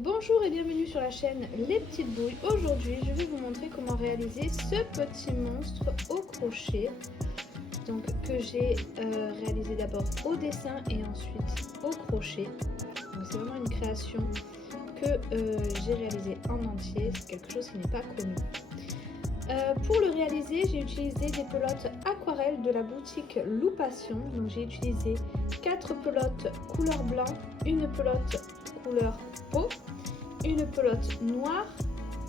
Bonjour et bienvenue sur la chaîne Les Petites Bouilles. Aujourd'hui, je vais vous montrer comment réaliser ce petit monstre au crochet. Donc que j'ai réalisé d'abord au dessin et ensuite au crochet. Donc c'est vraiment une création que j'ai réalisée en entier. C'est quelque chose qui n'est pas connu. Pour le réaliser, j'ai utilisé des pelotes aquarelles de la boutique Loupation. Donc j'ai utilisé 4 pelotes couleur blanc, une pelote couleur peau, une pelote noire,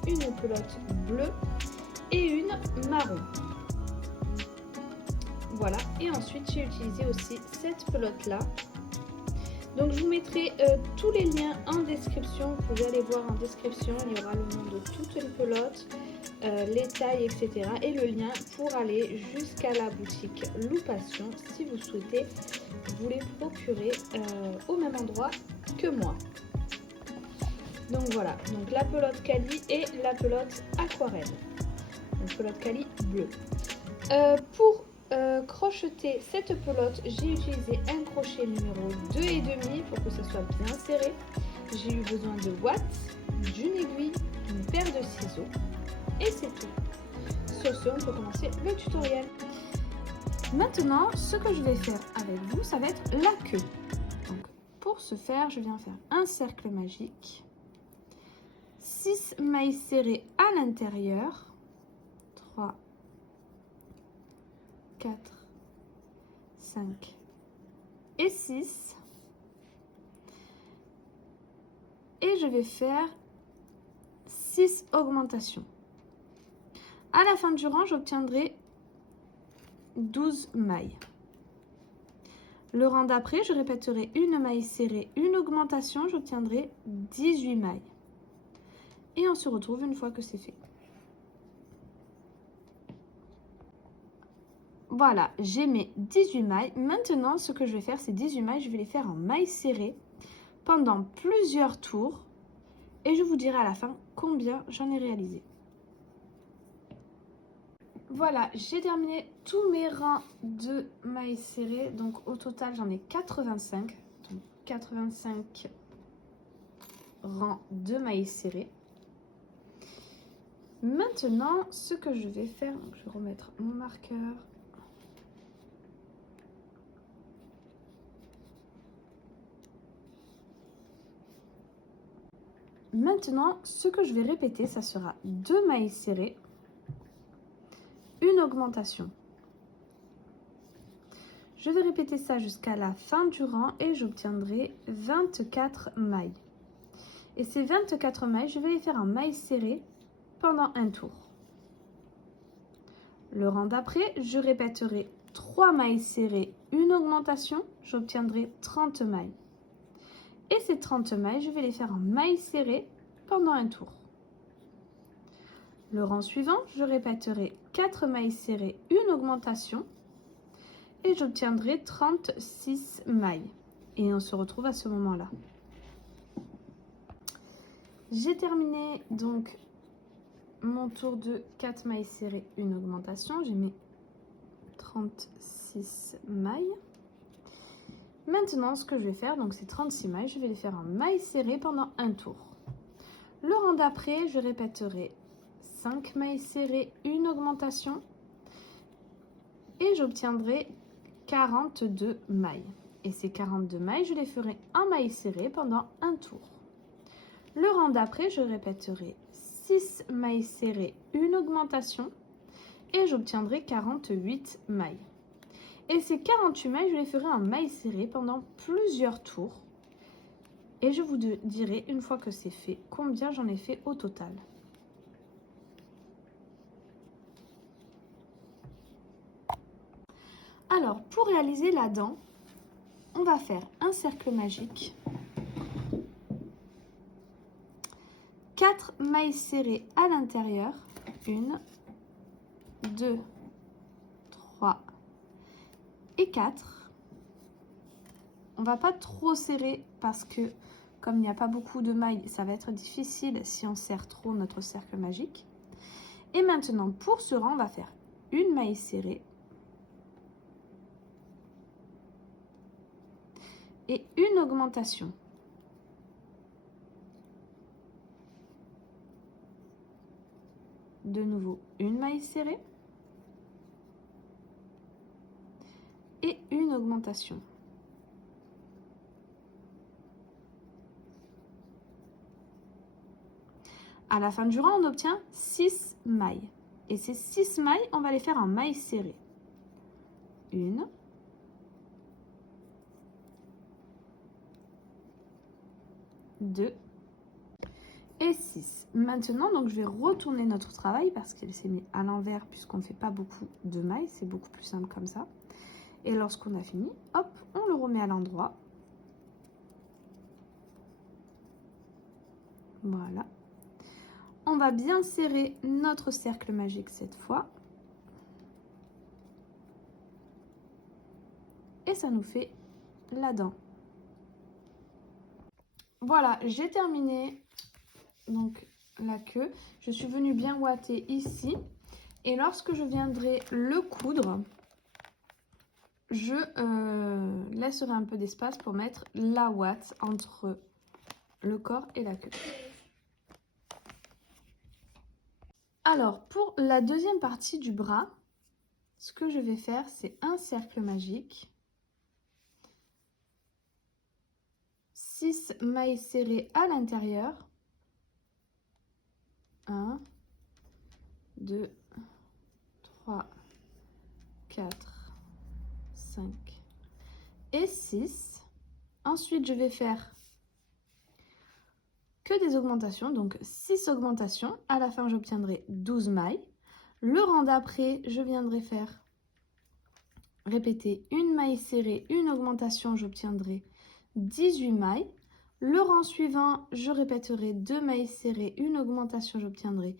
une pelote bleue et une marron. Voilà, et ensuite j'ai utilisé aussi cette pelote là. Donc je vous mettrai tous les liens en description. Vous pouvez aller voir en description, il y aura le nom de toutes les pelotes, les tailles, etc. et le lien pour aller jusqu'à la boutique Loupation si vous souhaitez vous les procurer au même endroit que moi. Donc voilà, donc la pelote Cali et la pelote aquarelle. Donc pelote Cali bleue. Pour crocheter cette pelote, j'ai utilisé un crochet numéro 2,5 pour que ça soit bien serré. J'ai eu besoin de watts, d'une aiguille, une paire de ciseaux et c'est tout. Sur ce, on peut commencer le tutoriel. Maintenant, ce que je vais faire avec vous, ça va être la queue. Donc, pour ce faire, je viens faire un cercle magique. 6 mailles serrées à l'intérieur, 3, 4, 5 et 6. Et je vais faire 6 augmentations. À la fin du rang, j'obtiendrai 12 mailles. Le rang d'après, je répéterai une maille serrée, une augmentation, j'obtiendrai 18 mailles. Et on se retrouve une fois que c'est fait. Voilà, j'ai mes 18 mailles. Maintenant, ce que je vais faire, ces 18 mailles, je vais les faire en mailles serrées pendant plusieurs tours. Et je vous dirai à la fin combien j'en ai réalisé. Voilà, j'ai terminé tous mes rangs de mailles serrées. Donc au total, j'en ai 85. Donc 85 rangs de mailles serrées. Maintenant, ce que je vais faire, donc je vais remettre mon marqueur. Maintenant, ce que je vais répéter, ça sera 2 mailles serrées, une augmentation. Je vais répéter ça jusqu'à la fin du rang et j'obtiendrai 24 mailles. Et ces 24 mailles, je vais les faire en mailles serrées pendant un tour. Le rang d'après, je répéterai 3 mailles serrées, une augmentation, j'obtiendrai 30 mailles. Et ces 30 mailles, je vais les faire en mailles serrées pendant un tour. Le rang suivant, je répéterai 4 mailles serrées, une augmentation et j'obtiendrai 36 mailles. Et on se retrouve à ce moment-là. J'ai terminé donc mon tour de 4 mailles serrées, une augmentation. J'ai mis 36 mailles. Maintenant, ce que je vais faire, donc ces 36 mailles, je vais les faire en mailles serrées pendant un tour. Le rang d'après, je répéterai 5 mailles serrées, une augmentation et j'obtiendrai 42 mailles. Et ces 42 mailles, je les ferai en mailles serrées pendant un tour. Le rang d'après, je répéterai 6 mailles serrées, une augmentation et j'obtiendrai 48 mailles. Et ces 48 mailles, je les ferai en mailles serrées pendant plusieurs tours. Et je vous dirai, une fois que c'est fait, combien j'en ai fait au total. Alors, pour réaliser la dent, on va faire un cercle magique. 4 mailles serrées à l'intérieur. 1, 2, 3 et 4. On va pas trop serrer parce que comme il n'y a pas beaucoup de mailles, ça va être difficile si on serre trop notre cercle magique. Et maintenant, pour ce rang, on va faire une maille serrée et une augmentation. de nouveau une maille serrée et une augmentation. À la fin du rang, on obtient 6 mailles. Et ces 6 mailles, on va les faire en mailles serrées. 1, 2 et 6. Maintenant, donc, je vais retourner notre travail parce qu'il s'est mis à l'envers puisqu'on ne fait pas beaucoup de mailles. C'est beaucoup plus simple comme ça. Et lorsqu'on a fini, hop, on le remet à l'endroit. Voilà. On va bien serrer notre cercle magique cette fois. Et ça nous fait la dent. Voilà, j'ai terminé donc la queue. Je suis venue bien ouater ici. Et lorsque je viendrai le coudre, je laisserai un peu d'espace pour mettre la ouate entre le corps et la queue. Alors, pour la deuxième partie du bras, ce que je vais faire, c'est un cercle magique. 6 mailles serrées à l'intérieur. 1, 2, 3, 4, 5 et 6. Ensuite, je vais faire que des augmentations, donc 6 augmentations. À la fin, j'obtiendrai 12 mailles. Le rang d'après, je viendrai faire répéter une maille serrée, une augmentation, j'obtiendrai 18 mailles. Le rang suivant, je répéterai 2 mailles serrées, une augmentation, j'obtiendrai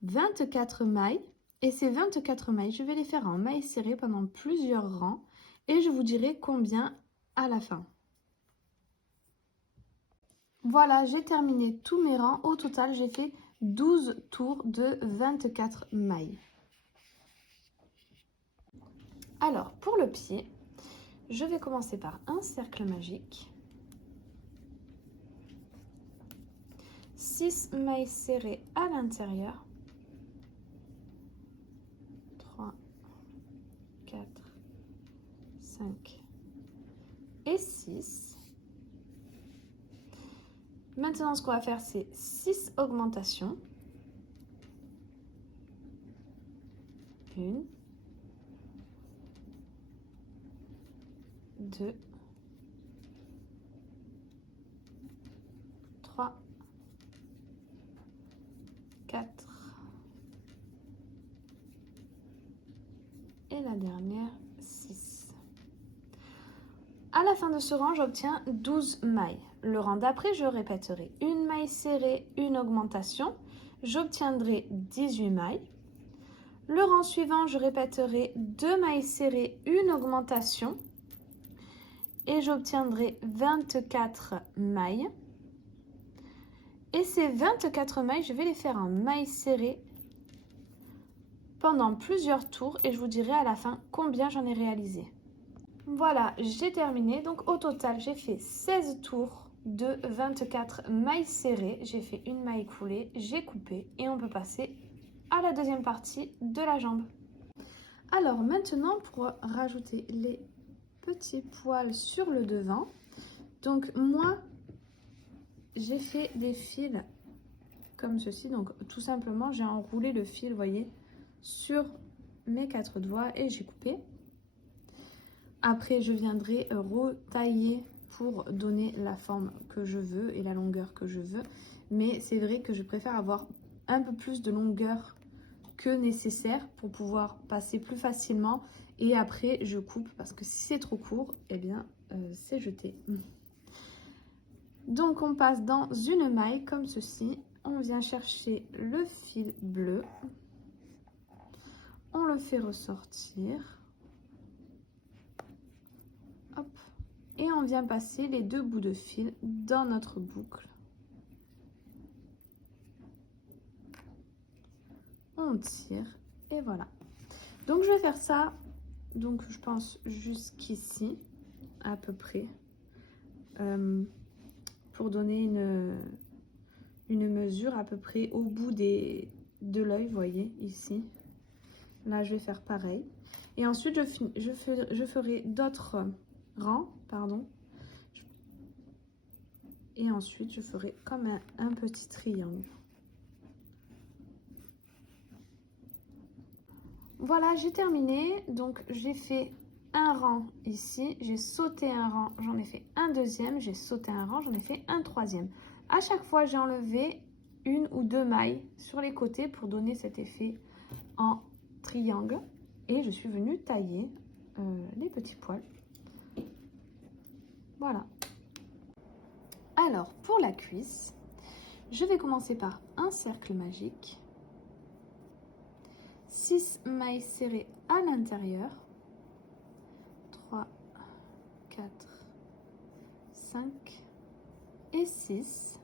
24 mailles. Et ces 24 mailles, je vais les faire en mailles serrées pendant plusieurs rangs et je vous dirai combien à la fin. Voilà, j'ai terminé tous mes rangs. Au total, j'ai fait 12 tours de 24 mailles. Alors, pour le pied, je vais commencer par un cercle magique. 6 mailles serrées à l'intérieur. 3, 4, 5 et 6. Maintenant, ce qu'on va faire, c'est 6 augmentations. 1, 2, 3, 4 et la dernière 6. À la fin de ce rang, j'obtiens 12 mailles. Le rang d'après, je répéterai une maille serrée, une augmentation. J'obtiendrai 18 mailles. Le rang suivant, je répéterai 2 mailles serrées, une augmentation. Et j'obtiendrai 24 mailles. Et ces 24 mailles, je vais les faire en mailles serrées pendant plusieurs tours et je vous dirai à la fin combien j'en ai réalisé. Voilà, j'ai terminé. Donc au total, j'ai fait 16 tours de 24 mailles serrées. J'ai fait une maille coulée, j'ai coupé et on peut passer à la deuxième partie de la jambe. Alors maintenant, pour rajouter les petits poils sur le devant, donc moi, j'ai fait des fils comme ceci. Donc tout simplement, j'ai enroulé le fil, vous voyez, sur mes 4 doigts et j'ai coupé. Après, je viendrai retailler pour donner la forme que je veux et la longueur que je veux. Mais c'est vrai que je préfère avoir un peu plus de longueur que nécessaire pour pouvoir passer plus facilement. Et après, je coupe parce que si c'est trop court, eh bien, c'est jeté. Donc, on passe dans une maille comme ceci. On vient chercher le fil bleu. On le fait ressortir. Hop. Et on vient passer les 2 bouts de fil dans notre boucle. On tire et voilà. Donc je vais faire ça, donc je pense jusqu'ici à peu près, pour donner une mesure à peu près au bout des de l'œil, vous voyez, ici. Là, je vais faire pareil. Et ensuite, je ferai d'autres rangs, pardon. Et ensuite, je ferai comme un petit triangle. Voilà, j'ai terminé. Donc, j'ai fait un rang ici. J'ai sauté un rang, j'en ai fait un deuxième. J'ai sauté un rang, j'en ai fait un troisième. À chaque fois, j'ai enlevé une ou deux mailles sur les côtés pour donner cet effet en triangle. Et je suis venue tailler les petits poils. Voilà. Alors, pour la cuisse, je vais commencer par un cercle magique. 6 mailles serrées à l'intérieur. 3, 4, 5 et 6.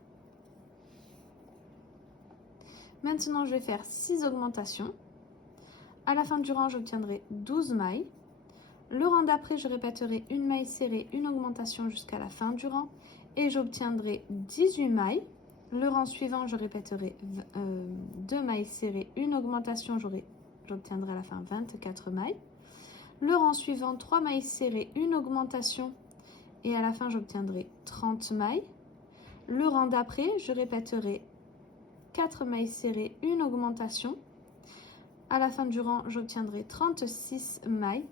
Maintenant, je vais faire 6 augmentations. À la fin du rang, j'obtiendrai 12 mailles. Le rang d'après, je répéterai une maille serrée, une augmentation jusqu'à la fin du rang et j'obtiendrai 18 mailles. Le rang suivant, je répéterai 2 mailles serrées, une augmentation, j'obtiendrai à la fin 24 mailles. Le rang suivant, 3 mailles serrées, une augmentation et à la fin, j'obtiendrai 30 mailles. Le rang d'après, je répéterai 4 mailles serrées, une augmentation. À la fin du rang, j'obtiendrai 36 mailles.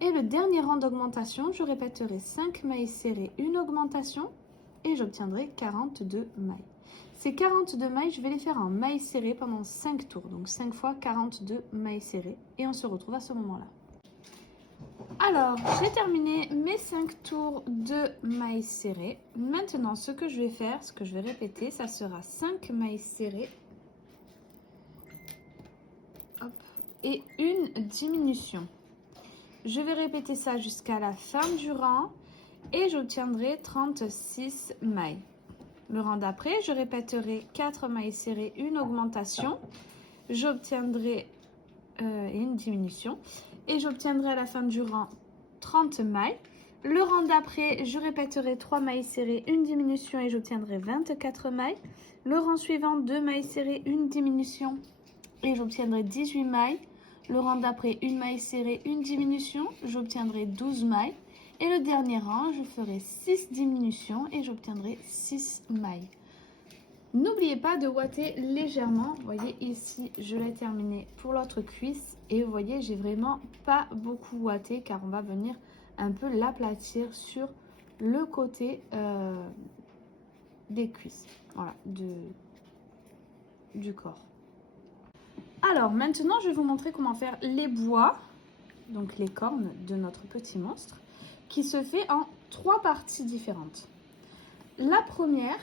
Et le dernier rang d'augmentation, je répéterai 5 mailles serrées, une augmentation et j'obtiendrai 42 mailles. Ces 42 mailles, je vais les faire en mailles serrées pendant 5 tours. Donc 5 fois 42 mailles serrées. Et on se retrouve à ce moment-là. Alors, j'ai terminé mes 5 tours de mailles serrées. Maintenant, ce que je vais faire, ce que je vais répéter, ça sera 5 mailles serrées. Hop, et une diminution. Je vais répéter ça jusqu'à la fin du rang et j'obtiendrai 36 mailles. Le rang d'après, je répéterai 4 mailles serrées, une augmentation. J'obtiendrai une diminution et j'obtiendrai à la fin du rang 30 mailles. Le rang d'après, je répéterai 3 mailles serrées, une diminution et j'obtiendrai 24 mailles. Le rang suivant, 2 mailles serrées, une diminution et j'obtiendrai 18 mailles. Le rang d'après, une maille serrée, une diminution, j'obtiendrai 12 mailles. Et le dernier rang, je ferai 6 diminutions et j'obtiendrai 6 mailles. N'oubliez pas de ouater légèrement. Vous voyez ici, je l'ai terminé pour l'autre cuisse. Et vous voyez, j'ai vraiment pas beaucoup ouaté car on va venir un peu l'aplatir sur le côté des cuisses. Voilà, du corps. Alors maintenant, je vais vous montrer comment faire les bois, donc les cornes de notre petit monstre, qui se fait en 3 parties différentes. La première,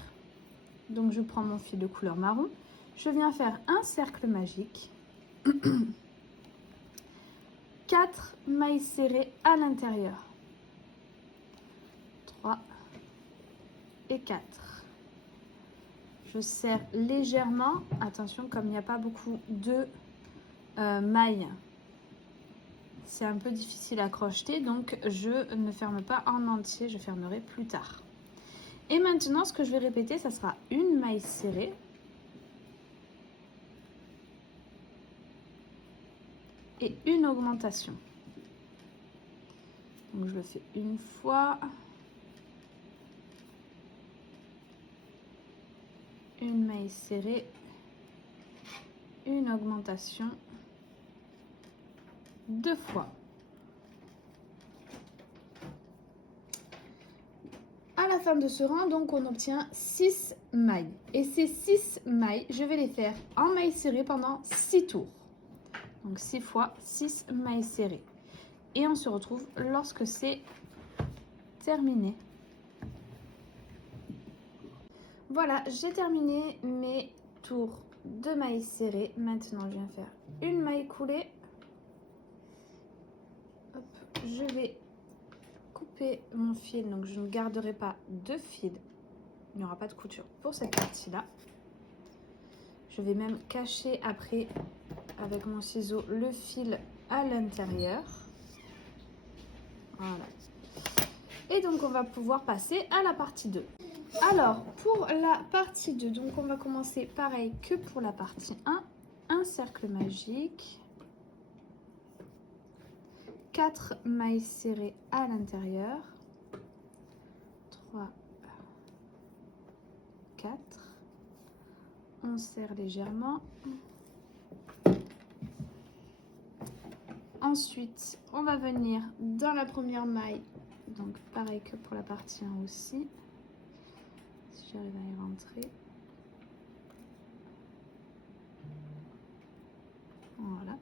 donc je prends mon fil de couleur marron, je viens faire un cercle magique, 4 mailles serrées à l'intérieur, 3 et 4. Je serre légèrement, attention comme il n'y a pas beaucoup de mailles, c'est un peu difficile à crocheter, donc je ne ferme pas en entier, je fermerai plus tard. Et maintenant ce que je vais répéter, ça sera une maille serrée, et une augmentation. Donc je le fais une fois. Une maille serrée, une augmentation, 2 fois. À la fin de ce rang, donc on obtient 6 mailles. Et ces 6 mailles, je vais les faire en maille serrée pendant 6 tours. Donc 6 fois 6 mailles serrées. Et on se retrouve lorsque c'est terminé. Voilà, j'ai terminé mes tours de mailles serrées. Maintenant, je viens faire une maille coulée. Hop, je vais couper mon fil, donc je ne garderai pas de fil. Il n'y aura pas de couture pour cette partie-là. Je vais même cacher après avec mon ciseau le fil à l'intérieur. Voilà. Et donc, on va pouvoir passer à la partie 2. Alors, pour la partie 2, donc on va commencer pareil que pour la partie 1. Un cercle magique, 4 mailles serrées à l'intérieur, 3, 4, on serre légèrement. Ensuite, on va venir dans la première maille, donc pareil que pour la partie 1 aussi, si j'arrive à y rentrer. Voilà.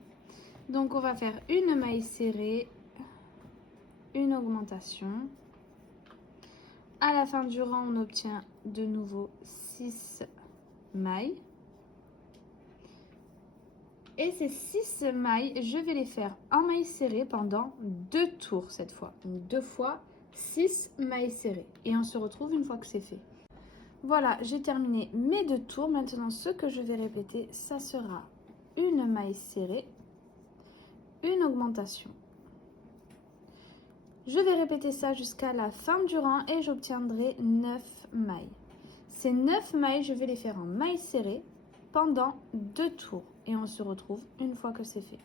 Donc on va faire une maille serrée, une augmentation. À la fin du rang, on obtient de nouveau 6 mailles. Et ces 6 mailles, je vais les faire en maille serrée pendant 2 tours cette fois. Donc 2 fois 6 mailles serrées. Et on se retrouve une fois que c'est fait. Voilà, j'ai terminé mes 2 tours. Maintenant, ce que je vais répéter, ça sera une maille serrée, une augmentation. Je vais répéter ça jusqu'à la fin du rang et j'obtiendrai 9 mailles. Ces 9 mailles, je vais les faire en maille serrée pendant 2 tours. Et on se retrouve une fois que c'est fait.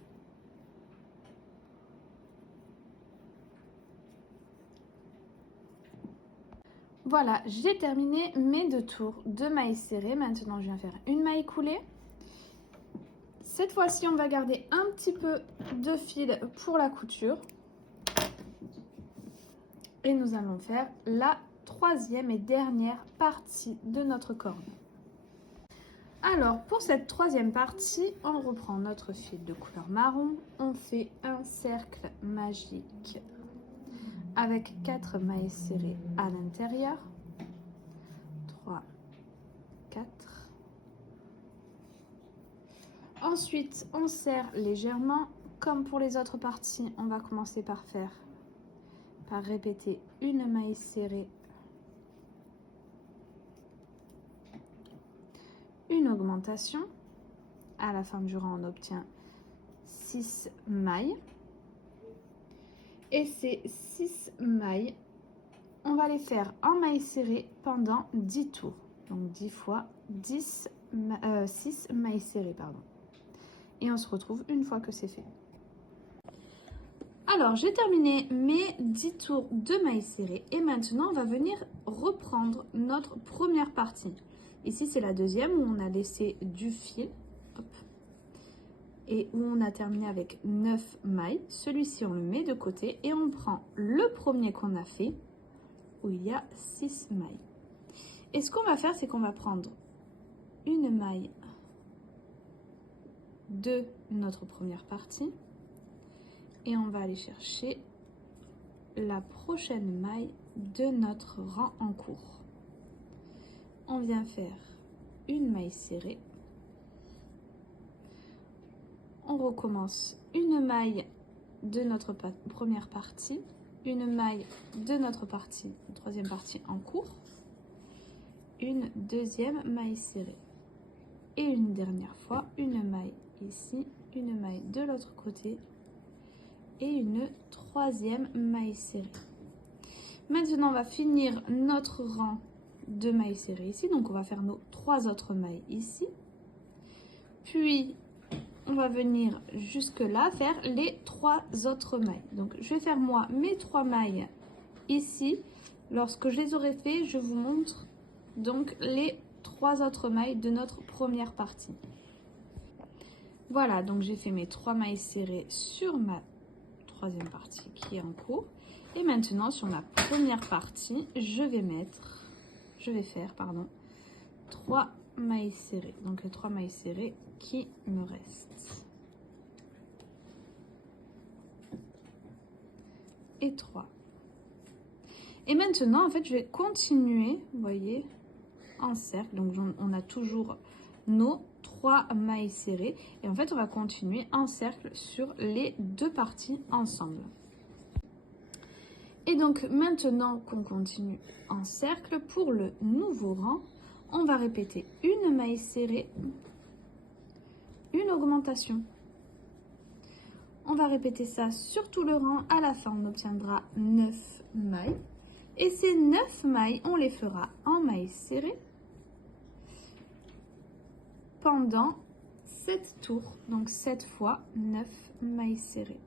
Voilà, j'ai terminé mes 2 tours de mailles serrées. Maintenant, je viens faire une maille coulée. Cette fois-ci, on va garder un petit peu de fil pour la couture. Et nous allons faire la troisième et dernière partie de notre corne. Alors, pour cette troisième partie, on reprend notre fil de couleur marron. On fait un cercle magique avec 4 mailles serrées à l'intérieur. 3, 4. Ensuite, on serre légèrement. Comme pour les autres parties, on va commencer par répéter une maille serrée, une augmentation. À la fin du rang, on obtient 6 mailles. Et ces 6 mailles, on va les faire en maille serrée pendant 10 tours. Donc 10 fois 6 mailles serrées, pardon. Et on se retrouve une fois que c'est fait. Alors, j'ai terminé mes 10 tours de mailles serrées et maintenant, on va venir reprendre notre première partie. Ici, c'est la deuxième où on a laissé du fil. Hop. Et où on a terminé avec 9 mailles. Celui-ci, on le met de côté et on prend le premier qu'on a fait où il y a 6 mailles. Et ce qu'on va faire, c'est qu'on va prendre une maille de notre première partie et on va aller chercher la prochaine maille de notre rang en cours. On vient faire une maille serrée. On recommence une maille de notre première partie, une maille de notre troisième partie en cours, une deuxième maille serrée et une dernière fois une maille ici, une maille de l'autre côté et une troisième maille serrée. Maintenant, on va finir notre rang de mailles serrées ici, donc on va faire nos 3 autres mailles ici, puis on va venir jusque là faire les 3 autres mailles. Donc je vais faire moi mes 3 mailles ici. Lorsque je les aurai fait, je vous montre donc les 3 autres mailles de notre première partie. Voilà, donc j'ai fait mes 3 mailles serrées sur ma troisième partie qui est en cours. Et maintenant sur ma première partie, je vais faire 3 mailles serrées. Donc les 3 mailles serrées qui me restent. Et 3. Et maintenant, en fait, je vais continuer, vous voyez, en cercle. Donc on a toujours nos 3 mailles serrées. Et en fait, on va continuer en cercle sur les 2 parties ensemble. Et donc maintenant qu'on continue en cercle, pour le nouveau rang, on va répéter une maille serrée, une augmentation. On va répéter ça sur tout le rang. À la fin, on obtiendra 9 mailles. Et ces 9 mailles, on les fera en mailles serrées pendant 7 tours. Donc 7 fois 9 mailles serrées.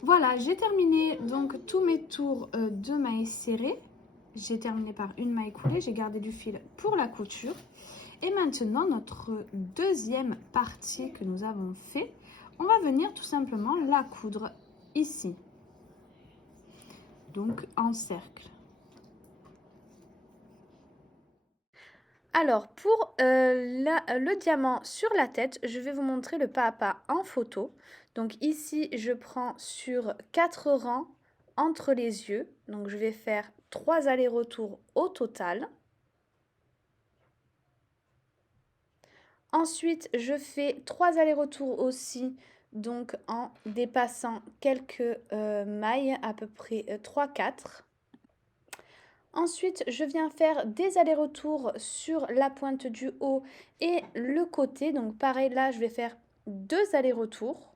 Voilà, j'ai terminé donc tous mes tours de mailles serrées. J'ai terminé par une maille coulée, j'ai gardé du fil pour la couture. Et maintenant, notre deuxième partie que nous avons fait, on va venir tout simplement la coudre ici. Donc en cercle. Alors pour le diamant sur la tête, je vais vous montrer le pas à pas en photo. Donc ici, je prends sur 4 rangs entre les yeux. Donc je vais faire 3 allers-retours au total. Ensuite, je fais 3 allers-retours aussi, donc en dépassant quelques mailles, à peu près 3-4. Ensuite, je viens faire des allers-retours sur la pointe du haut et le côté. Donc pareil, là, je vais faire 2 allers-retours.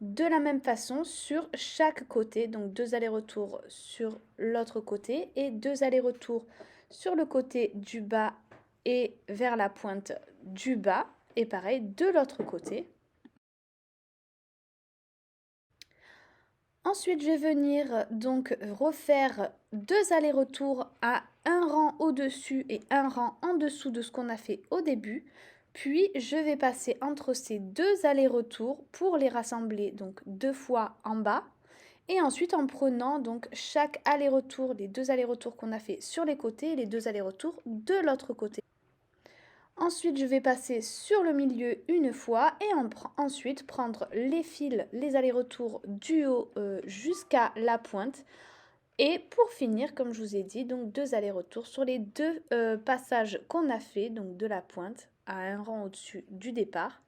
De la même façon sur chaque côté. Donc 2 allers-retours sur l'autre côté et 2 allers-retours sur le côté du bas et vers la pointe du bas. Et pareil de l'autre côté. Ensuite, je vais venir donc refaire 2 allers-retours à un rang au-dessus et un rang en dessous de ce qu'on a fait au début. Puis, je vais passer entre ces 2 allers-retours pour les rassembler donc 2 fois en bas. Et ensuite, en prenant donc chaque aller-retour, les 2 allers-retours qu'on a fait sur les côtés et les 2 allers-retours de l'autre côté. Ensuite, je vais passer sur le milieu une fois et ensuite prendre les fils, les allers-retours du haut jusqu'à la pointe. Et pour finir, comme je vous ai dit, donc 2 allers-retours sur les 2 passages qu'on a fait, donc de la pointe à un rang au-dessus du départ.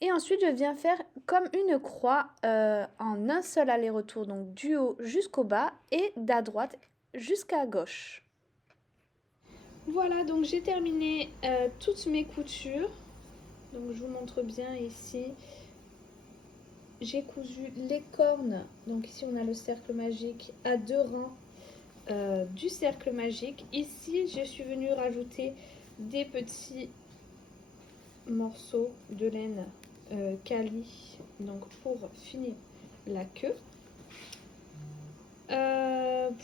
Et ensuite, je viens faire comme une croix en un seul aller-retour, donc du haut jusqu'au bas et d'à droite jusqu'à gauche. Voilà, donc j'ai terminé toutes mes coutures. Donc je vous montre bien ici. J'ai cousu les cornes. Donc ici on a le cercle magique à 2 rangs du cercle magique. Ici je suis venue rajouter des petits morceaux de laine Cali, donc pour finir la queue.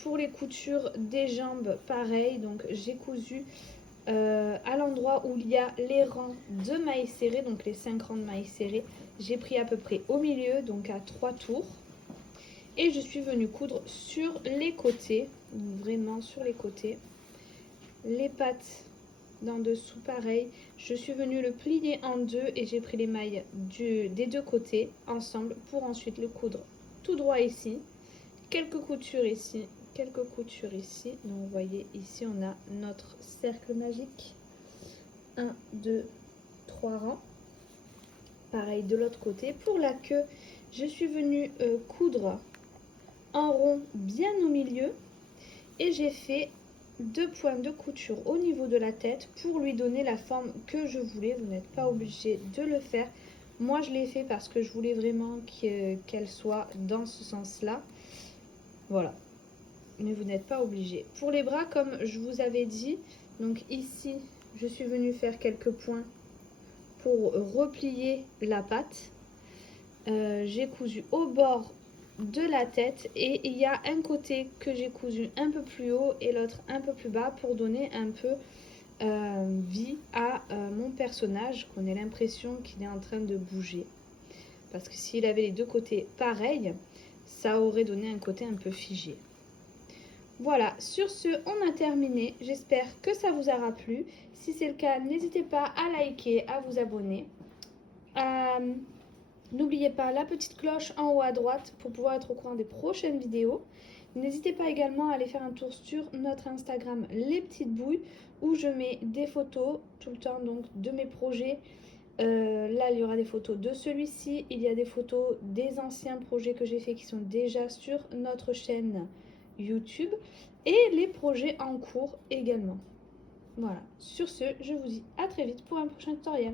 Pour les coutures des jambes, pareil, donc j'ai cousu à l'endroit où il y a les rangs de mailles serrées, donc les 5 rangs de mailles serrées, j'ai pris à peu près au milieu, donc à 3 tours. Et je suis venue coudre sur les côtés, donc vraiment sur les côtés. Les pattes d'en dessous, pareil. Je suis venue le plier en deux et j'ai pris les mailles des deux côtés ensemble pour ensuite le coudre tout droit ici. Quelques coutures ici, quelques coutures ici. Donc vous voyez ici on a notre cercle magique. 1, 2, 3 rangs. Pareil de l'autre côté. Pour la queue, je suis venue coudre en rond bien au milieu. Et j'ai fait 2 points de couture au niveau de la tête pour lui donner la forme que je voulais. Vous n'êtes pas obligé de le faire. Moi je l'ai fait parce que je voulais vraiment qu'elle soit dans ce sens-là. Voilà, mais vous n'êtes pas obligé. Pour les bras, comme je vous avais dit, donc ici, je suis venue faire quelques points pour replier la patte. J'ai cousu au bord de la tête et il y a un côté que j'ai cousu un peu plus haut et l'autre un peu plus bas pour donner un peu vie à mon personnage, qu'on ait l'impression qu'il est en train de bouger. Parce que s'il avait les deux côtés pareils, ça aurait donné un côté un peu figé. Voilà, sur ce, on a terminé. J'espère que ça vous aura plu. Si c'est le cas, n'hésitez pas à liker, à vous abonner. N'oubliez pas la petite cloche en haut à droite pour pouvoir être au courant des prochaines vidéos. N'hésitez pas également à aller faire un tour sur notre Instagram Les Petites Bouilles où je mets des photos tout le temps donc de mes projets. Là, il y aura des photos de celui-ci. Il y a des photos des anciens projets que j'ai fait qui sont déjà sur notre chaîne YouTube. Et les projets en cours également. Voilà. Sur ce, je vous dis à très vite pour un prochain tutoriel.